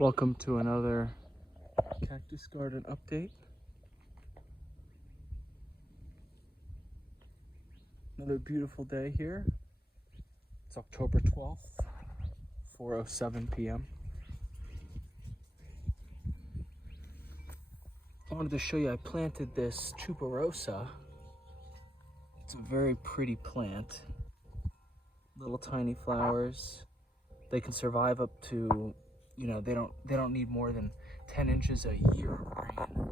Welcome to another cactus garden update. Another beautiful day here. It's October 12th, 4:07 p.m. I wanted to show you I planted this chuparosa. It's a very pretty plant. Little tiny flowers. They can survive up to, they don't need more than 10 inches a year of rain.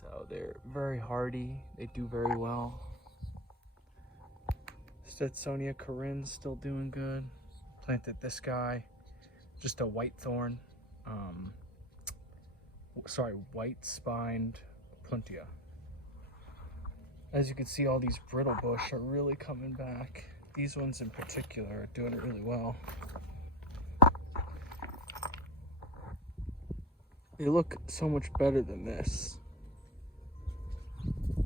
So they're very hardy. They do very well. Stetsonia Corinne's still doing good. Planted this guy, just a white thorn. White spined puntia. As you can see, all these brittle bush are really coming back. These ones in particular are doing it really well. They look so much better than this.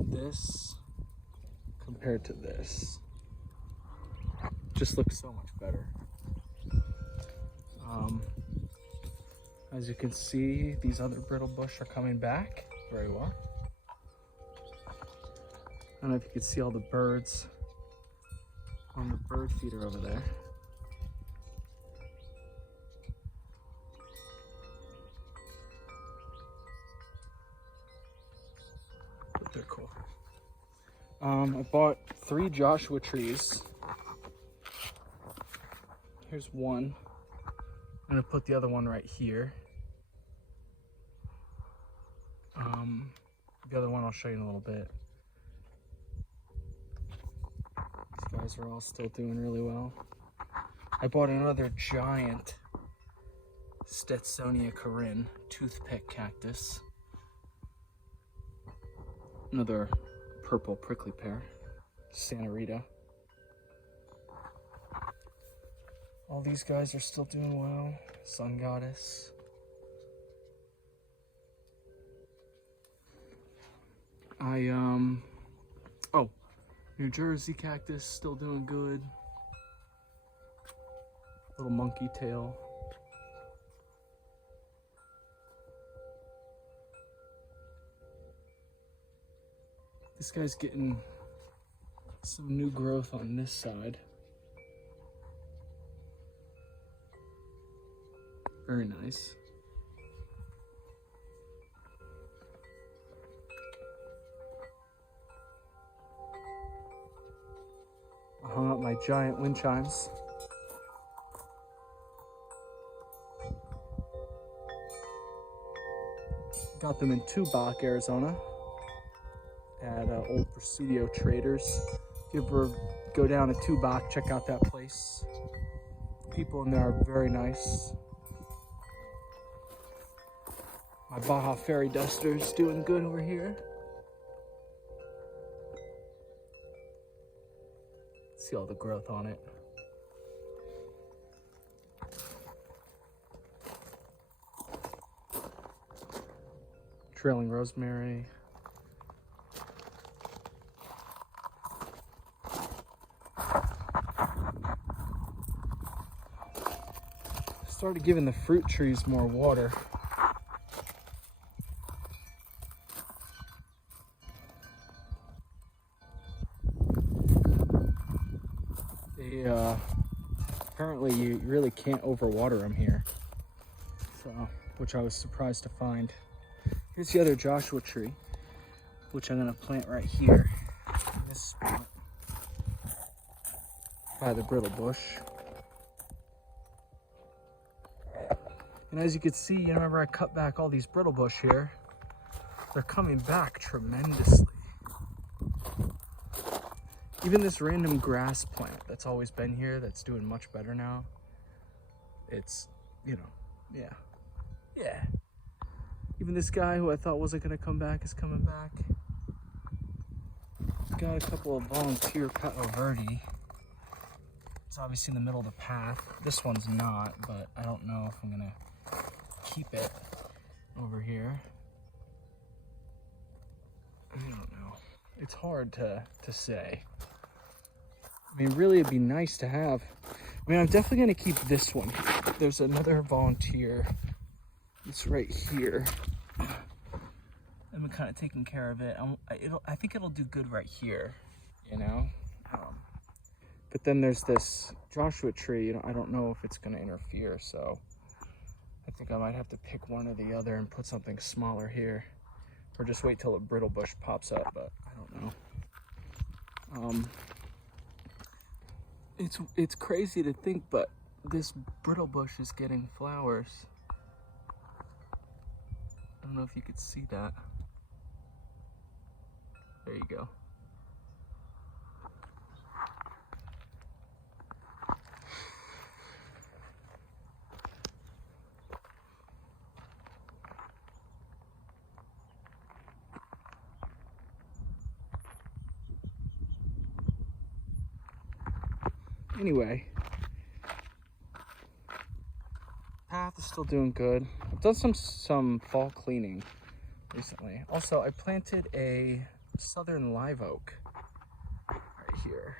This compared to this just looks so much better. As you can see, these other brittle bush are coming back very well. I don't know if you can see all the birds on the bird feeder over there. But they're cool. I bought 3 Joshua trees. Here's one. I'm gonna put the other one right here. The other one I'll show you in a little bit. These guys are all still doing really well. I bought another giant Stetsonia Corinne toothpick cactus. Another purple prickly pear, Santa Rita. All these guys are still doing well. Sun Goddess. New Jersey cactus still doing good. Little monkey tail. This guy's getting some new growth on this side. Very nice. I hung up my giant wind chimes. Got them in Tubac, Arizona, at Old Presidio Traders. If you ever go down to Tubac, check out that place. People in there are very nice. My Baja Fairy Duster's doing good over here. See all the growth on it. Trailing rosemary. Started giving the fruit trees more water. Apparently you really can't overwater them here, so, which I was surprised to find. Here's the other Joshua tree, which I'm going to plant right here in this spot by the brittle bush. And as you can see, whenever I cut back all these brittle bush here, they're coming back tremendously. Even this random grass plant that's always been here, that's doing much better now. It's, yeah. Even this guy who I thought wasn't gonna come back is coming back. Got a couple of volunteer Peto Verde. It's obviously in the middle of the path. This one's not, but I don't know if I'm gonna keep it over here. I don't know. It's hard to say. I mean, really, it'd be nice to have. I mean, I'm definitely going to keep this one. There's another volunteer It's right here. I've been kind of taking care of it. I think it'll do good right here, you know? But then there's this Joshua tree, you know, I don't know if it's gonna interfere, so I think I might have to pick one or the other and put something smaller here. Or just wait till a brittle bush pops up, but I don't know. It's crazy to think, but this brittle bush is getting flowers. I don't know if you could see that. There you go. Anyway, path is still doing good. I've done some fall cleaning recently. Also, I planted a southern live oak right here.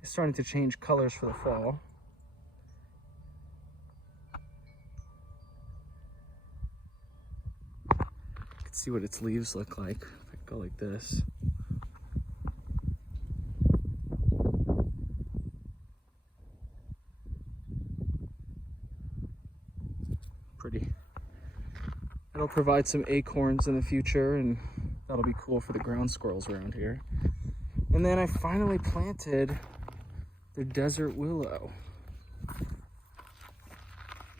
It's starting to change colors for the fall. You can see what its leaves look like if I go like this. Pretty. It'll provide some acorns in the future, and that'll be cool for the ground squirrels around here. And then I finally planted the desert willow.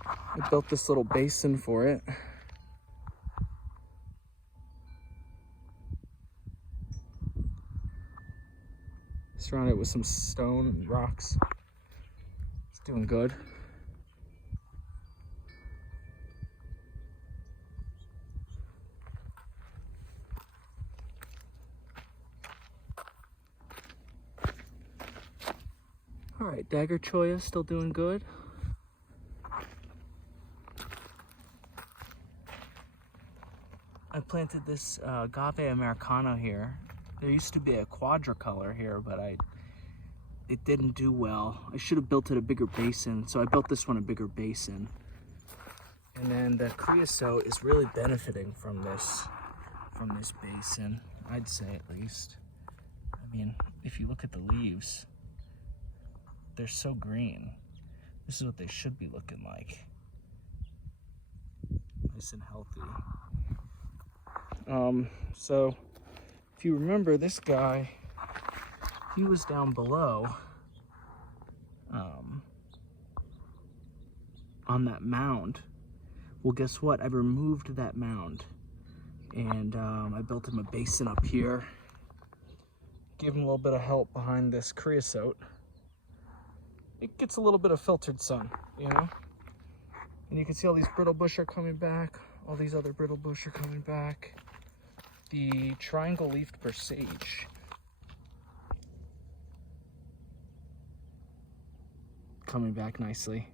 I built this little basin for it. Surrounded it with some stone and rocks. It's doing good. All right, Dagger Choya still doing good. I planted this agave americano here. There used to be a quadricolor here, but it didn't do well. I should have built it a bigger basin, so I built this one a bigger basin. And then the creosote is really benefiting from this basin, I'd say at least. I mean, if you look at the leaves, they're so green. This is what they should be looking like. Nice and healthy. So if you remember, this guy, he was down below on that mound. Well, guess what? I removed that mound, and I built him a basin up here. Gave him a little bit of help behind this creosote. It gets a little bit of filtered sun, you know? And you can see all these brittle bush are coming back. All these other brittle bush are coming back. The triangle leafed sage coming back nicely.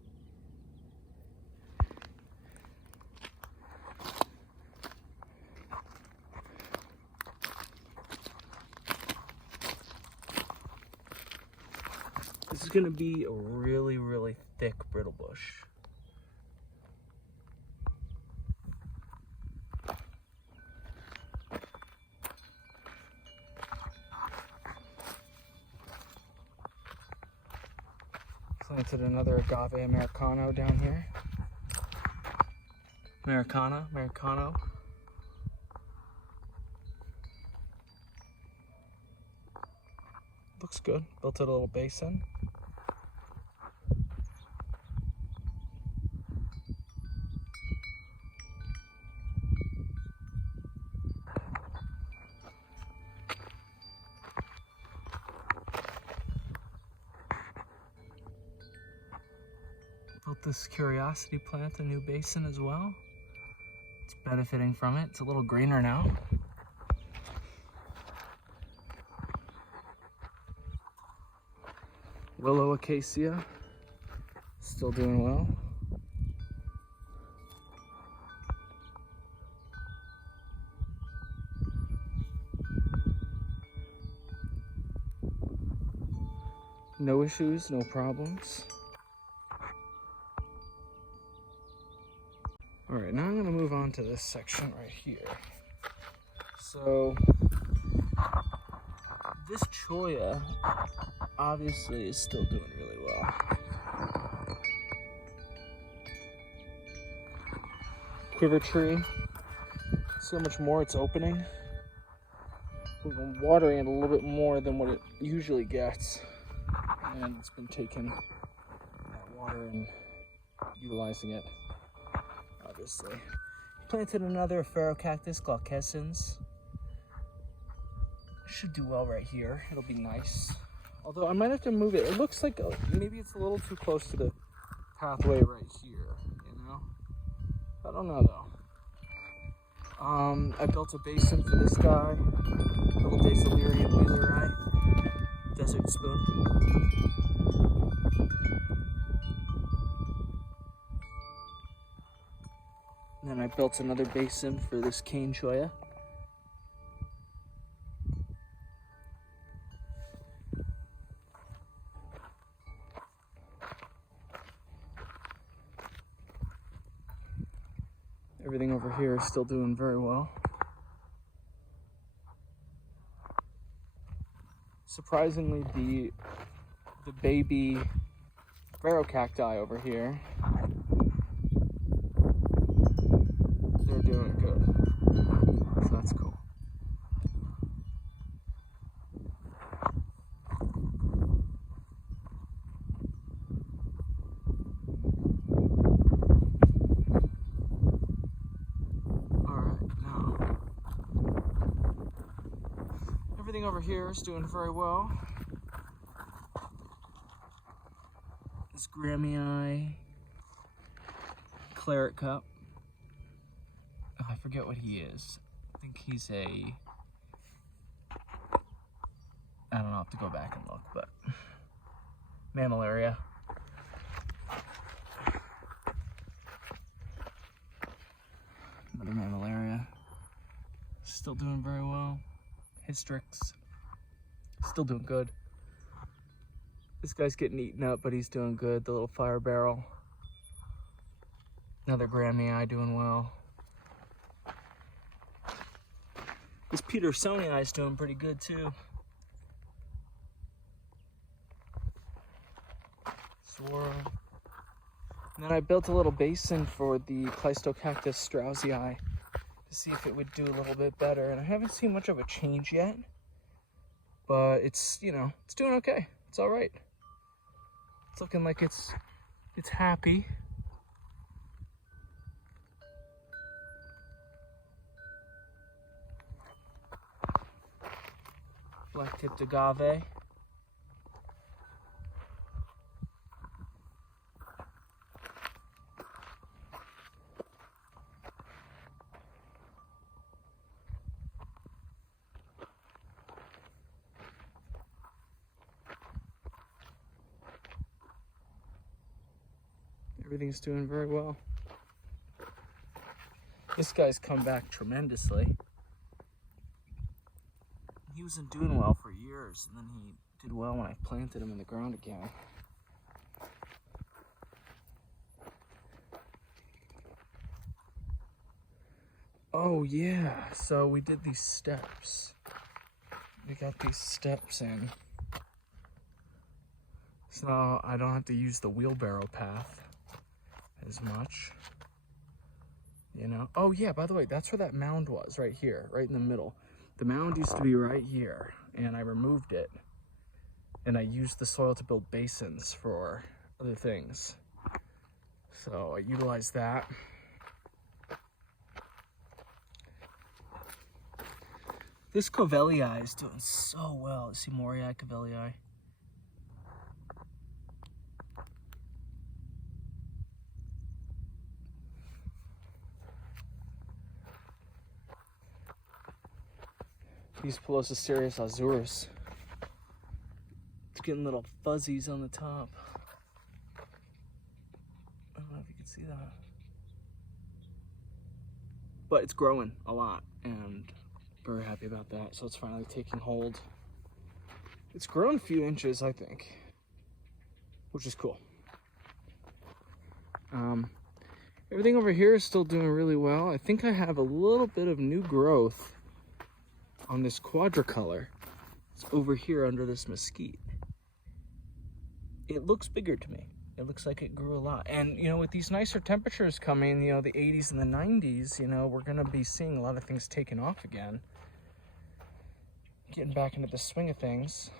This is going to be a really, really thick brittle bush. Planted another agave americano down here. Americano. Looks good. Built it a little basin. Built this curiosity plant, a new basin as well. It's benefiting from it. It's a little greener now. Willow acacia, still doing well. No issues, no problems. All right, now I'm gonna move on to this section right here. So this cholla obviously is still doing really well. Quiver tree, see how much more it's opening? We've been watering it a little bit more than what it usually gets, and it's been taking that water and utilizing it, obviously. Planted another cactus called Cactus. Should do well right here. It'll be nice. Although I might have to move it. It looks like maybe it's a little too close to the pathway right here, you know? I don't know though. I built a basin for this guy. Little Dacelerian Wheeleri desert spoon. And then I built another basin for this cane cholla. Everything over here is still doing very well. Surprisingly, the baby cacti over here, they're doing good. So that's cool. Everything over here is doing very well. This Grammy claret cup. Oh, I forget what he is. I think he's a, I don't know, I'll have to go back and look, but mammillaria. Another mammillaria. Still doing very well. Hystrix, still doing good. This guy's getting eaten up, but he's doing good. The little fire barrel. Another Grammy doing well. This Petersonii is doing pretty good too. Flora. And then I built a little basin for the Cactus Straussii to see if it would do a little bit better. And I haven't seen much of a change yet, but it's, you know, it's doing okay. It's all right. It's looking like it's happy. Black-tipped agave. Everything's doing very well. This guy's come back tremendously. He wasn't doing well for years, and then he did well when I planted him in the ground again. Oh yeah, so we did these steps. We got these steps in. So I don't have to use the wheelbarrow path as much, you know. Oh yeah, by the way, that's where that mound was, right here, right in the middle. The mound used to be right here, and I removed it, and I used the soil to build basins for other things. So I utilized that. This Covellii is doing so well. See Morii Covellii. These Pelosisterius azuris. It's getting little fuzzies on the top. I don't know if you can see that. But it's growing a lot, and very happy about that. So it's finally taking hold. It's grown a few inches, I think, which is cool. Everything over here is still doing really well. I think I have a little bit of new growth on this quadricolor. It's over here under this mesquite. It looks bigger to me. It looks like it grew a lot. And, you know, with these nicer temperatures coming, you know, the 80s and the 90s, you know, we're gonna be seeing a lot of things taking off again. Getting back into the swing of things.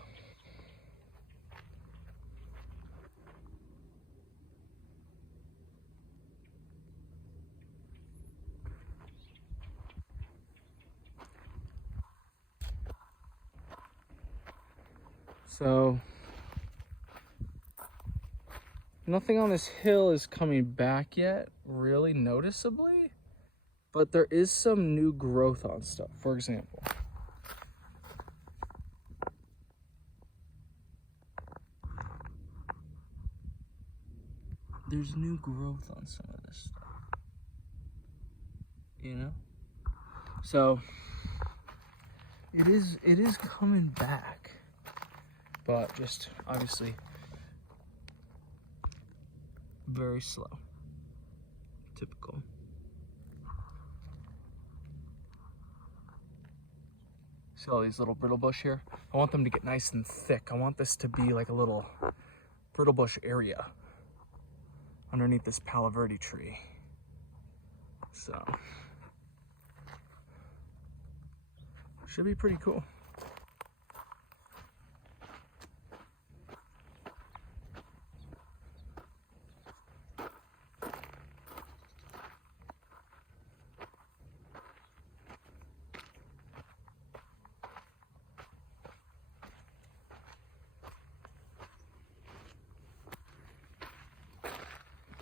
So, nothing on this hill is coming back yet, really noticeably, but there is some new growth on stuff. For example, there's new growth on some of this stuff, you know? So, it is coming back, but just obviously very slow. Typical. See all these little brittle bush here? I want them to get nice and thick. I want this to be like a little brittle bush area underneath this Palo Verde tree. So, should be pretty cool.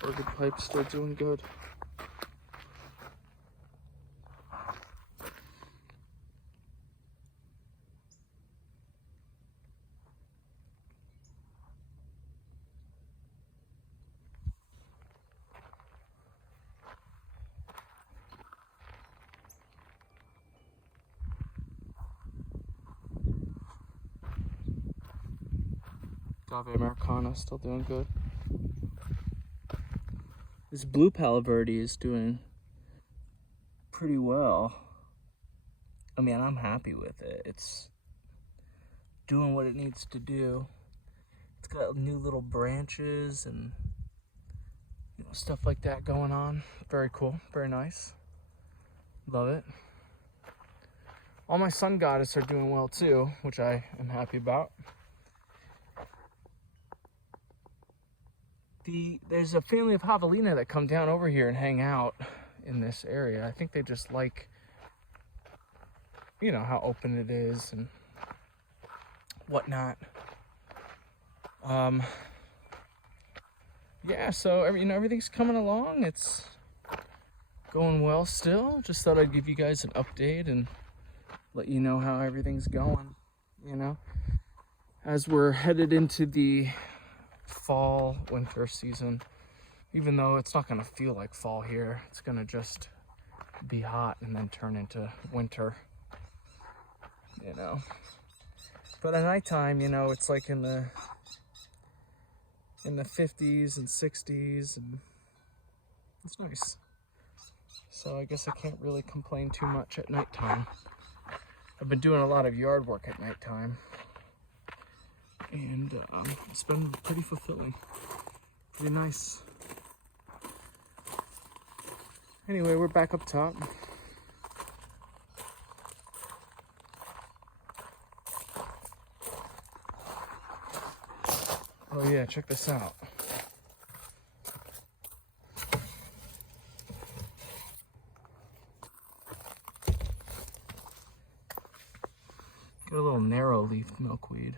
Orchid pipe's still doing good. Agave Americana still doing good. This blue Palo Verde is doing pretty well. I mean, I'm happy with it. It's doing what it needs to do. It's got new little branches and, you know, stuff like that going on. Very cool, very nice. Love it. All my sun goddess are doing well too, which I am happy about. There's a family of javelina that come down over here and hang out in this area. I think they just like, you know, how open it is and whatnot. Yeah, so everything's coming along. It's going well still. Just thought I'd give you guys an update and let you know how everything's going, you know. As we're headed into the fall winter season, even though it's not going to feel like fall here, it's going to just be hot and then turn into winter, you know. But at nighttime, you know, it's like in the 50s and 60s, and it's nice. So I guess I can't really complain too much at nighttime. I've been doing a lot of yard work at nighttime, and it's been pretty fulfilling, pretty nice. Anyway, we're back up top. Oh yeah, check this out. Got a little narrow-leafed milkweed.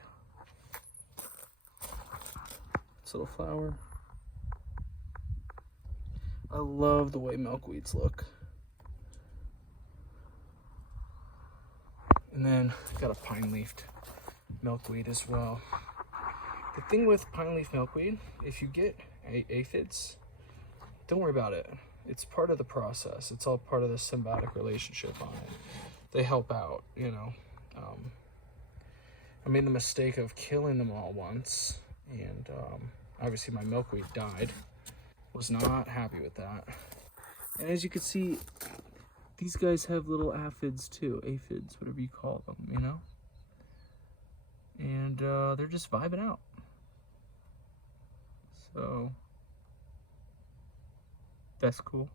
This little flower. I love the way milkweeds look. And then got a pine-leafed milkweed as well. The thing with pine-leaf milkweed, if you get aphids, don't worry about it. It's part of the process. It's all part of the symbiotic relationship on it. They help out, you know. I made the mistake of killing them all once, and obviously my milkweed died. Was not happy with that. And as you can see, these guys have little aphids too, aphids, whatever you call them, you know? And they're just vibing out. So, that's cool.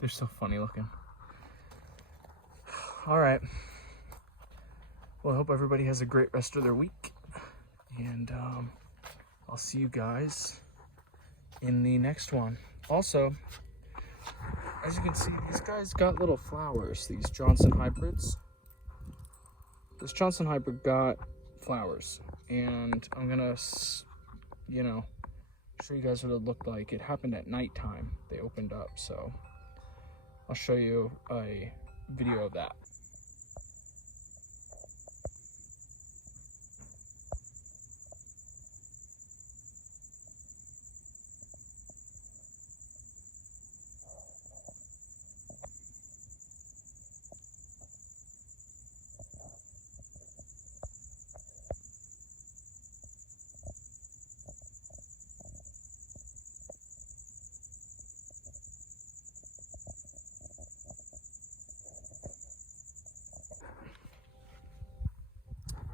They're so funny looking. All right. Well, I hope everybody has a great rest of their week. And I'll see you guys in the next one. Also, as you can see, these guys got little flowers, these Johnson hybrids. This Johnson hybrid got flowers, and I'm gonna, you know, show you guys what it looked like. It happened at nighttime. They opened up, so I'll show you a video of that.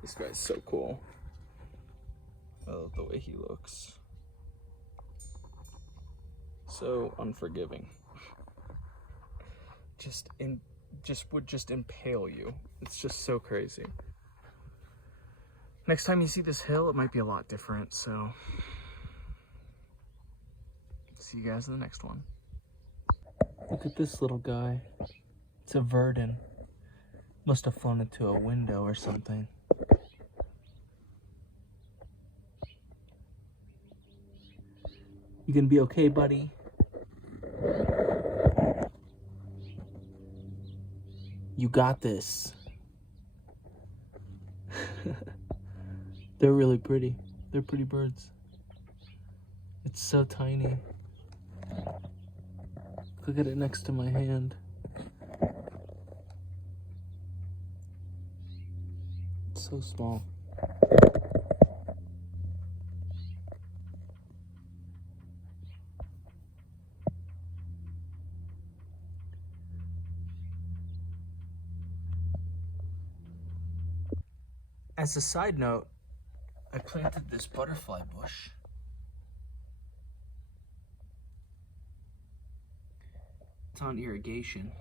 This guy's so cool. I love the way he looks. So unforgiving. Would just impale you. It's just so crazy. Next time you see this hill, it might be a lot different, so see you guys in the next one. Look at this little guy. It's a verdin. Must have flown into a window or something. You gonna be okay, buddy? You got this. They're really pretty. They're pretty birds. It's so tiny. Look at it next to my hand. It's so small. As a side note, I planted this butterfly bush. It's on irrigation.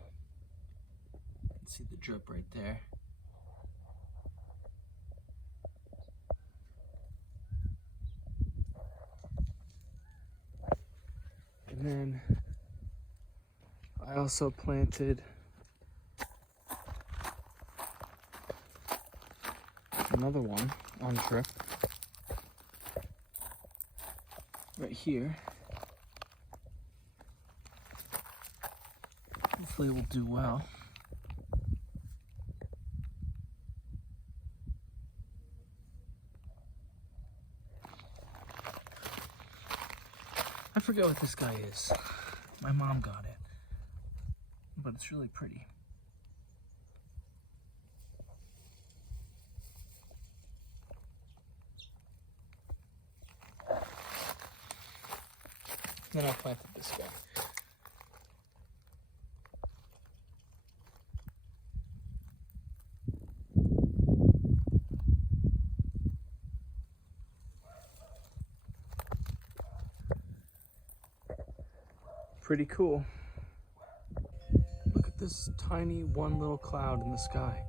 You can see the drip right there. And then I also planted another one on drip right here. Hopefully it will do well. I forget what this guy is. My mom got it, but it's really pretty. Then I planted this guy. Pretty cool. Look at this tiny one little cloud in the sky.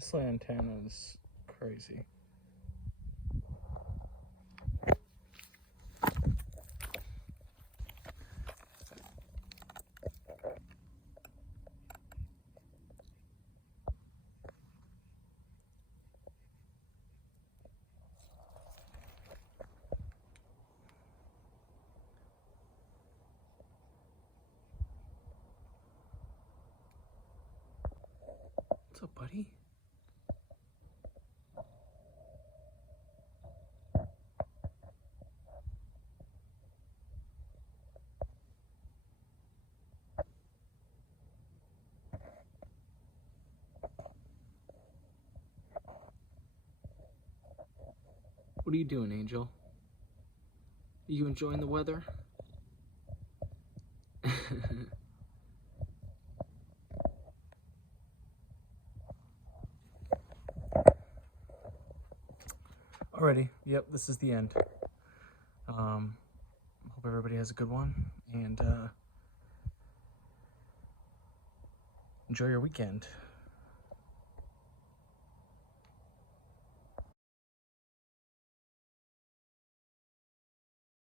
This lantana is crazy. What's up, buddy? What are you doing, Angel? Are you enjoying the weather? Alrighty, yep, this is the end. Hope everybody has a good one, and enjoy your weekend.